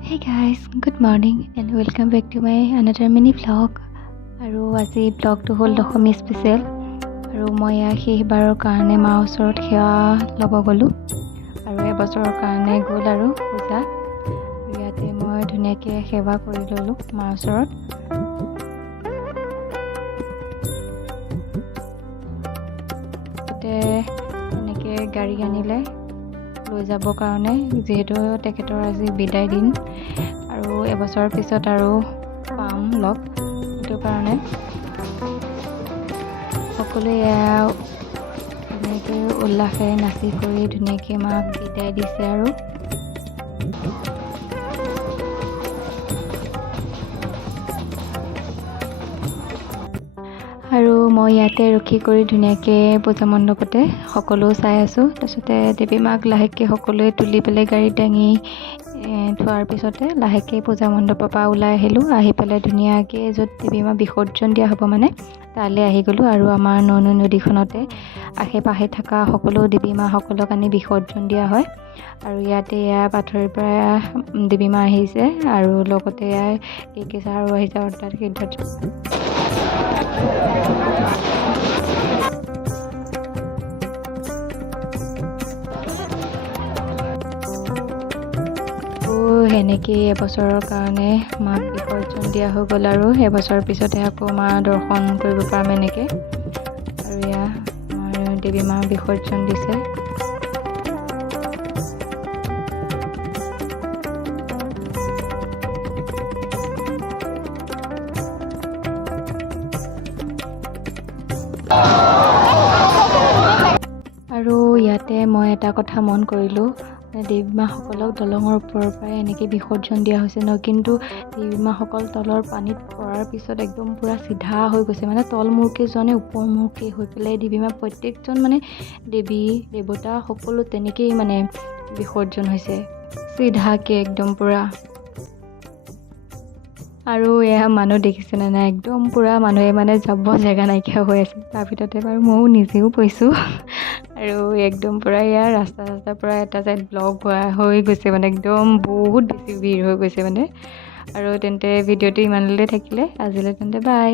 Hey guys, good morning and welcome back to my another mini vlog. আৰু আজি ব্লগটো হ'ল দশমী special আৰু মই সেইবাৰৰ কাৰণে মাৰ ওচৰত সেৱা ল'ব গ'লোঁ আৰু এবছৰৰ কাৰণে গ'ল আৰু পূজা ইয়াতে মই ধুনীয়াকৈ সেৱা কৰি ল'লোঁ মাৰ ওচৰত। তাতে এনেকৈ গাড়ী আনিলে লৈ যাবৰ কাৰণে, যিহেতু তেখেতৰ আজি বিদায় দিন আৰু এবছৰৰ পিছত আৰু পাম লগ, সেইটো কাৰণে সকলোৱে ধুনীয়াকৈ উল্লাসেৰে নাচি কৰি ধুনীয়াকৈ মাক বিদায় দিছে। আৰু মই ইয়াতে ৰখি কৰি ধুনীয়াকৈ পূজা মণ্ডপতে সকলো চাই আছোঁ। তাৰপিছতে দেৱী মাক লাহেকৈ সকলোৱে তুলি পেলাই গাড়ীত দাঙি থোৱাৰ পিছতে লাহেকৈ পূজা মণ্ডপৰ পৰা ওলাই আহিলোঁ। আহি পেলাই ধুনীয়াকৈ য'ত দেৱী মাক বিসৰ্জন দিয়া হ'ব মানে তালৈ আহি গ'লোঁ আৰু আমাৰ নদীখনতে আশে পাশে থকা সকলো দেৱী মাসকলক আনি বিসৰ্জন দিয়া হয়। আৰু ইয়াতে পাথৰিৰ পৰা দেৱী মা আহিছে আৰু লগতে কেকেচাৰো আহিছে, অৰ্থাৎ সিদ্ধাৰ্থ সেনেকেই এবছৰৰ কাৰণে মাক বিসৰ্জন দিয়া হৈ গ'ল আৰু এবছৰৰ পিছতে আকৌ মা দৰ্শন কৰিব পাম এনেকৈ। আৰু আমাৰ দেৱী মা বিসৰ্জন দিছে। আৰু ইয়াতে মই এটা কথা মন কৰিলোঁ, দেৱী মাসকলক দলঙৰ ওপৰৰ পৰাই এনেকৈ বিসৰ্জন দিয়া হৈছে ন, কিন্তু দেৱী মাসকল তলৰ পানীত পৰাৰ পিছত একদম পূৰা চিধা হৈ গৈছে, মানে তলমূৰকৈ যোৱা নাই ওপৰমূৰকৈ হৈ পেলাই দেৱী মা প্ৰত্যেকজন মানে দেৱী দেৱতা সকলো তেনেকেই মানে বিসৰ্জন হৈছে চিধাকৈ একদম পূৰা। আৰু মানুহ দেখিছেনে নাই, একদম পূৰা মানুহে মানে যাব জেগা নাইকিয়া হৈ আছে। তাৰ ভিতৰতে বাৰু ময়ো নিজেও পৰিছোঁ আৰু একদম পূৰা ৰাস্তাৰ পৰা এটা ছাইড ব্লক হৈ গৈছে, মানে একদম বহুত বেছি ভিৰ হৈ গৈছে মানে। আৰু তেন্তে ভিডিঅ'টো ইমানলৈ থাকিলে আজিলৈ, তেন্তে বাই।